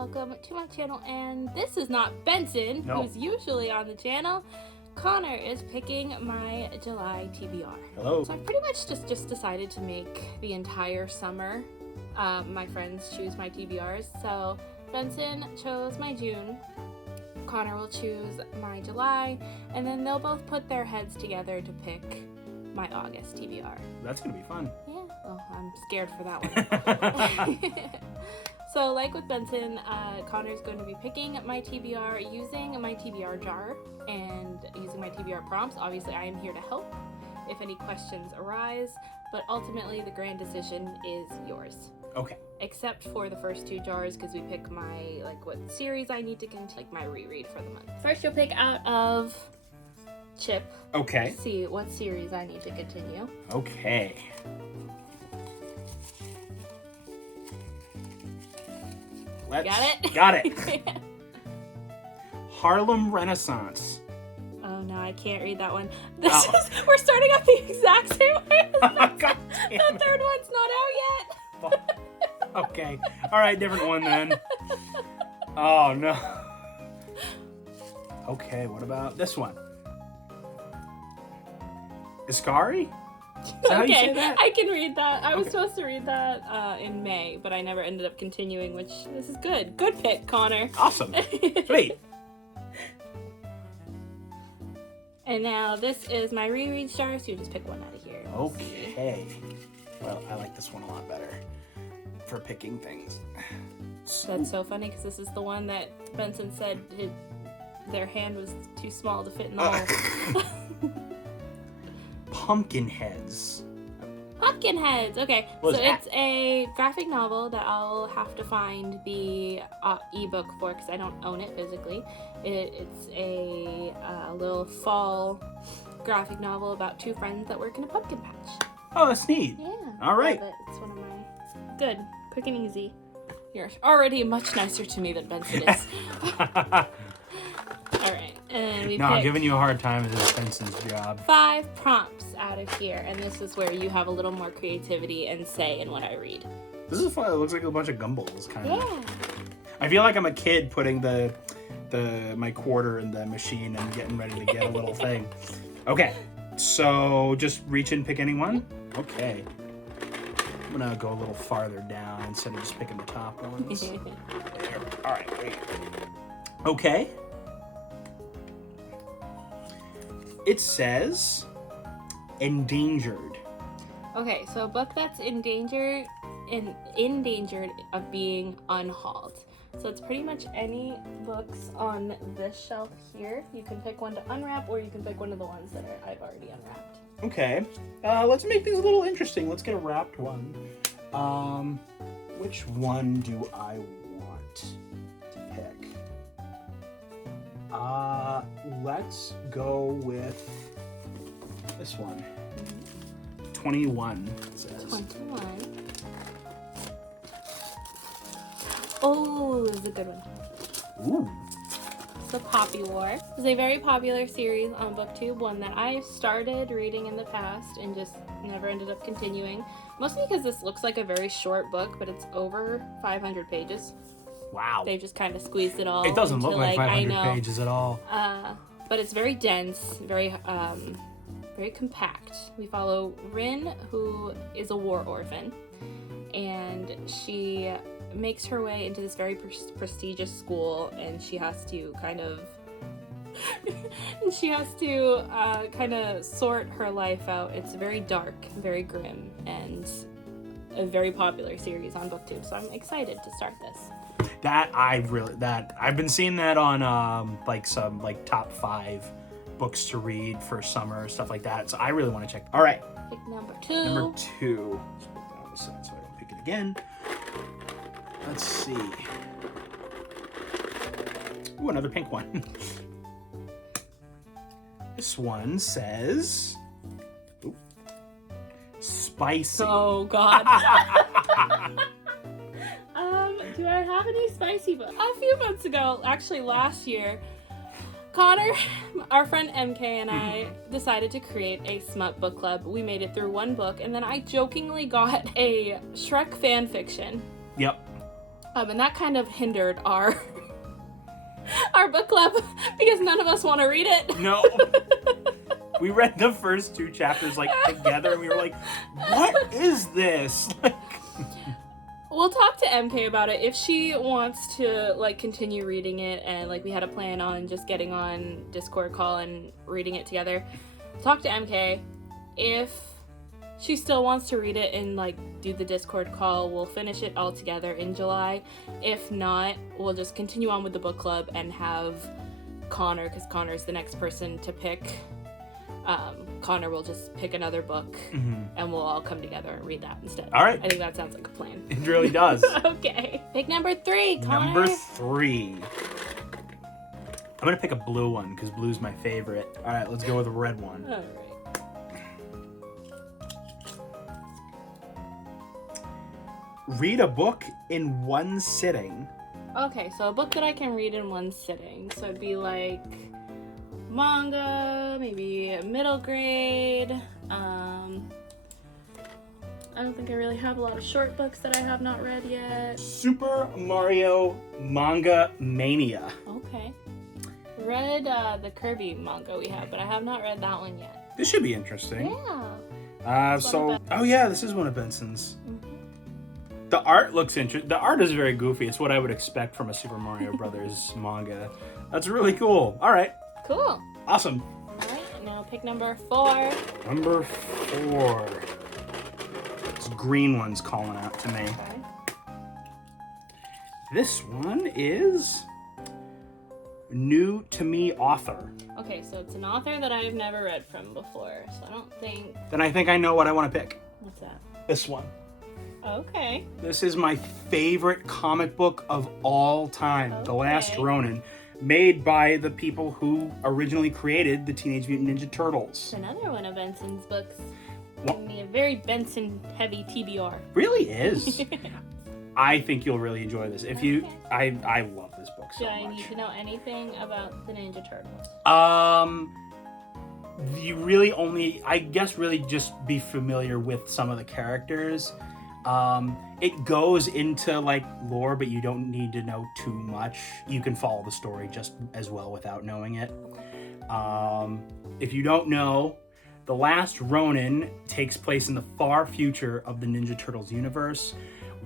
welcome to my channel, and this is not Benson, No. who's usually on the channel. Connor is picking my July TBR. Hello. So I pretty much just decided to make the entire summer my friends choose my TBRs. So Benson chose my June, Connor will choose my July, and then they'll both put their heads together to pick my August TBR. That's gonna be fun. Yeah, well, I'm scared for that one. So like with Benson, Connor's going to be picking my TBR using my TBR jar and using my TBR prompts. Obviously, I am here to help if any questions arise, but ultimately the grand decision is yours. Okay. Except for the first two jars, because we pick my, what series I need to continue, like my reread for the month. First, you'll pick out of Chip. Okay. See what series I need to continue. Okay. Let's, Got it? Got it. Harlem Renaissance. Oh no, I can't read that one. Oh. We're starting off the exact same way as God damn the it. third one's not out yet. Okay. All right, different one then. Oh no. Okay, what about this one? Iskari? Is that how you say that? I can read that. I was Okay. supposed to read that in May, but I never ended up continuing, which this is good. Good pick, Connor. Awesome. Sweet. And now this is my reread jar, so you just pick one out of here. Okay. Well, I like this one a lot better for picking things. That's so funny because this is the one that Benson said their hand was too small to fit in the hole. Pumpkin Heads. Pumpkin Heads. Okay, What so is that? it's a graphic novel that I'll have to find the ebook for because I don't own it physically. It's a little fall graphic novel about two friends that work in a pumpkin patch. Oh, that's neat. Yeah. All right. Love it. It's one of my good, quick and easy. You're already much nicer to me than Benson is. All right, and we No, I'm picked giving you a hard time. This is Benson's job. 5 prompts out of here, and this is where you have a little more creativity and say in what I read. This is fun. It looks like a bunch of gumballs, kind of. Yeah. I feel like I'm a kid putting my quarter in the machine and getting ready to get a little thing. Okay, so just reach and pick any one. Okay. I'm gonna go a little farther down instead of just picking the top ones. There. All right, wait. Okay. It says endangered. Okay, so a book that's in danger of being unhauled. So it's pretty much any books on this shelf here. You can pick one to unwrap, or you can pick one of the ones that I've already unwrapped. Okay. Let's make things a little interesting. Let's get a wrapped one. Which one do I want to pick? Let's go with this one. 21, it says. 21. Oh, this is a good one. Ooh. The Poppy War is a very popular series on BookTube, one that I started reading in the past and just never ended up continuing. Mostly because this looks like a very short book, but it's over 500 pages. Wow. They just kind of squeezed it all. It doesn't look into, like I 500 know. pages at all. But it's very dense, very compact. We follow Rin, who is a war orphan, and she makes her way into this very prestigious school, and she has to kind of sort her life out. It's very dark, very grim, and a very popular series on BookTube. So I'm excited to start this. I've been seeing that on some top 5 books to read for summer, stuff like that. So I really want to check. All right. Pick number 2. Number 2. Let's put that on the side so I don't pick it again. Let's see. Ooh, another pink one. This one says, ooh, spicy. Oh God. Do I have any spicy books? A few months ago, actually last year, Connor, our friend MK, and I decided to create a smut book club. We made it through one book, and then I jokingly got a Shrek fan fiction. Yep. And that kind of hindered our our book club because none of us want to read it. No. We read the first 2 chapters like together and we were like, what is this? Like, we'll talk to MK about it if she wants to like continue reading it, and like we had a plan on just getting on Discord call and reading it together. Talk to MK. If she still wants to read it and like do the Discord call, we'll finish it all together in July. If not, we'll just continue on with the book club and have Connor, because Connor's the next person to pick. Connor will just pick another book and we'll all come together and read that instead. All right. I think that sounds like a plan. It really does. Okay. Pick number 3, Connor. Number 3. I'm going to pick a blue one because blue's my favorite. All right, let's go with a red one. All right. Read a book in one sitting. Okay, so a book that I can read in one sitting. So it'd be like manga, maybe middle grade. I don't think I really have a lot of short books that I have not read yet. Super Mario Manga Mania. Okay. Read the Kirby manga we have, but I have not read that one yet. This should be interesting. Yeah. Oh yeah, this is one of Benson's. Mm-hmm. The art looks interesting. The art is very goofy. It's what I would expect from a Super Mario Brothers manga. That's really cool. All right. Cool. Awesome. All right, now pick number 4. Number 4. This green one's calling out to me. Okay. This one is new to me author. Okay, so it's an author that I've never read from before, so I don't think... Then I think I know what I want to pick. What's that? This one. Okay. This is my favorite comic book of all time, The Last Okay. Ronin, made by the people who originally created the Teenage Mutant Ninja Turtles. It's another one of Benson's books. What? Giving me a very Benson-heavy TBR. Really is. I think you'll really enjoy this. If you, Okay. I love this book so Do I much. need to know anything about the Ninja Turtles? You really only, I guess, really just be familiar with some of the characters. It goes into like lore, but you don't need to know too much. You can follow the story just as well without knowing it. If you don't know, The Last Ronin takes place in the far future of the Ninja Turtles universe,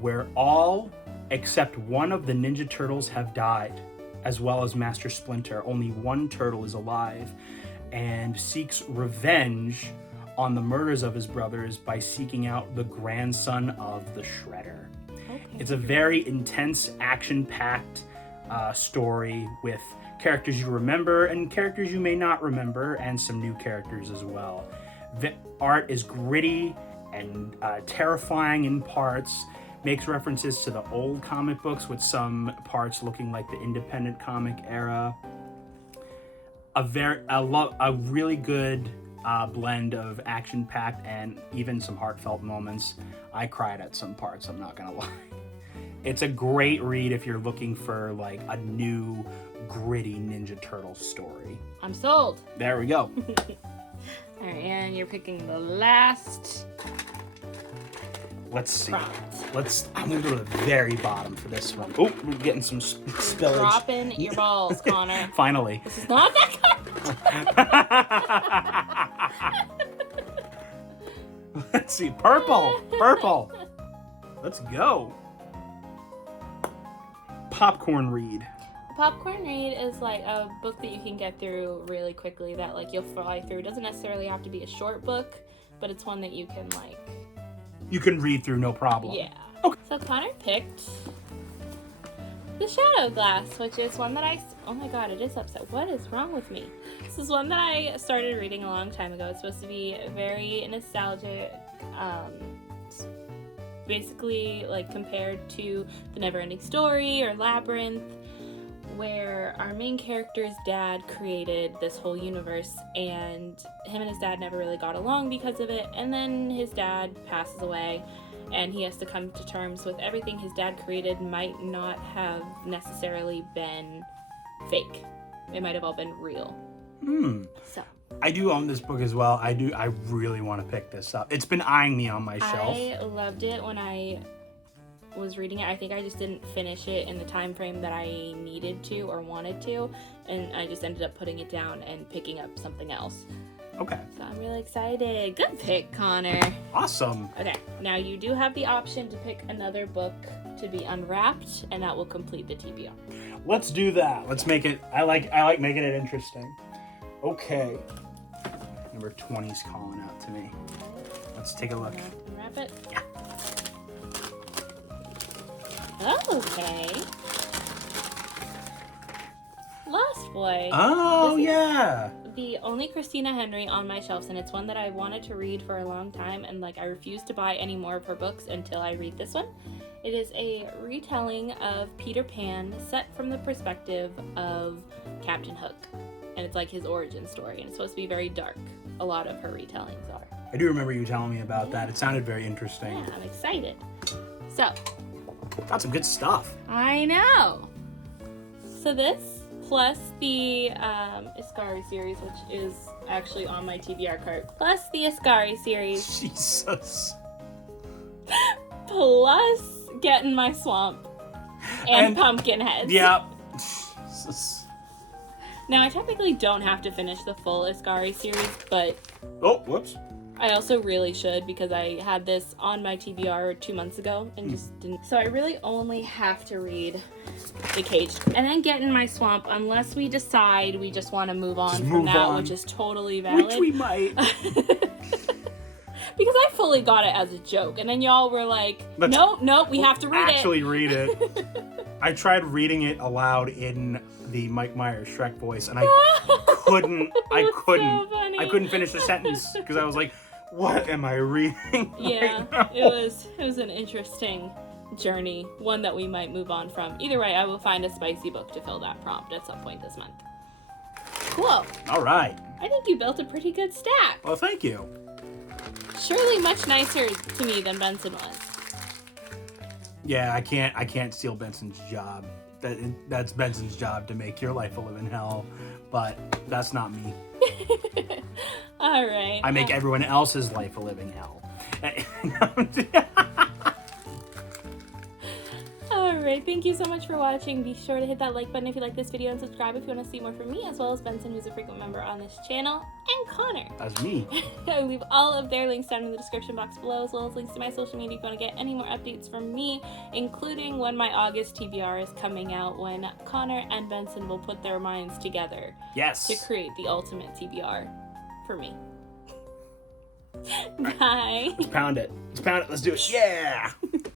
where all except one of the Ninja Turtles have died, as well as Master Splinter. Only one turtle is alive and seeks revenge on the murders of his brothers by seeking out the grandson of the Shredder. Okay. It's a very intense, action-packed story with characters you remember and characters you may not remember, and some new characters as well. The art is gritty and terrifying in parts, makes references to the old comic books with some parts looking like the independent comic era. A really good blend of action-packed and even some heartfelt moments. I cried at some parts, I'm not gonna lie. It's a great read if you're looking for like a new gritty Ninja Turtle story. I'm sold. There we go. All right, and you're picking the last Let's see. prompt. I'm gonna go to the very bottom for this one. Oh, we're getting some spillage. Dropping your balls, Connor. Finally. This is not that kind. Let's see. Purple. Let's go. Popcorn read. Popcorn read is like a book that you can get through really quickly, that like you'll fly through. It doesn't necessarily have to be a short book, but it's one that you can like... You can read through no problem. Yeah. Okay. So Connor picked The Shadow Glass, which is one that oh my god, it is upset. What is wrong with me? This is one that I started reading a long time ago. It's supposed to be very nostalgic, basically like compared to The Neverending Story or Labyrinth, where our main character's dad created this whole universe, and him and his dad never really got along because of it, and then his dad passes away, and he has to come to terms with everything his dad created might not have necessarily been fake. It might have all been real. So I do own this book as well. I really want to pick this up. It's been eyeing me on my shelf. I loved it when I was reading it. I think I just didn't finish it in the time frame that I needed to or wanted to, and I just ended up putting it down and picking up something else. Okay. So I'm really excited. Good pick, Connor. Awesome. Okay, now you do have the option to pick another book to be unwrapped, and that will complete the TBR. Let's do that. Let's make it. I like making it interesting. Okay. Number 20's calling out to me. Let's take a look. Unwrap it. Yeah. Okay. Lost Boy. Oh, This is yeah. the only Christina Henry on my shelves, and it's one that I wanted to read for a long time, and I refuse to buy any more of her books until I read this one. It is a retelling of Peter Pan set from the perspective of Captain Hook, and it's his origin story, and it's supposed to be very dark. A lot of her retellings are. I do remember you telling me about that. It sounded very interesting. Yeah, I'm excited. So, Got some good stuff. I know. So this, plus the Ascari series, which is actually on my TBR cart, plus the Ascari series, Jesus. plus Get in My Swamp, and Pumpkinheads. Yeah. Jesus. Now, I technically don't have to finish the full Ascari series, but Oh, whoops. I also really should, because I had this on my TBR 2 months ago and just didn't. So I really only have to read The Cage and then Get in My Swamp, unless we decide we just want to move on from that, which is totally valid. Which we might. Because I fully got it as a joke, and then y'all were like, nope, we have to read it. Actually read it. I tried reading it aloud in the Mike Myers Shrek voice, and I couldn't. So funny. I couldn't finish the sentence because I was like, "What am I reading?" Yeah, right now? it was an interesting journey, one that we might move on from. Either way, I will find a spicy book to fill that prompt at some point this month. Cool. All right. I think you built a pretty good stack. Well, thank you. Surely much nicer to me than Benson was. Yeah, I can't steal Benson's job. That's Benson's job to make your life a living hell, but that's not me. All right. I make everyone else's life a living hell. All right. Thank you so much for watching. Be sure to hit that like button if you like this video and subscribe if you want to see more from me, as well as Benson, who's a frequent member on this channel, and Connor. That's me. I'll leave all of their links down in the description box below, as well as links to my social media if you want to get any more updates from me, including when my August TBR is coming out, when Connor and Benson will put their minds together Yes. to create the ultimate TBR for me. Bye. Let's pound it. Let's do it. Yeah.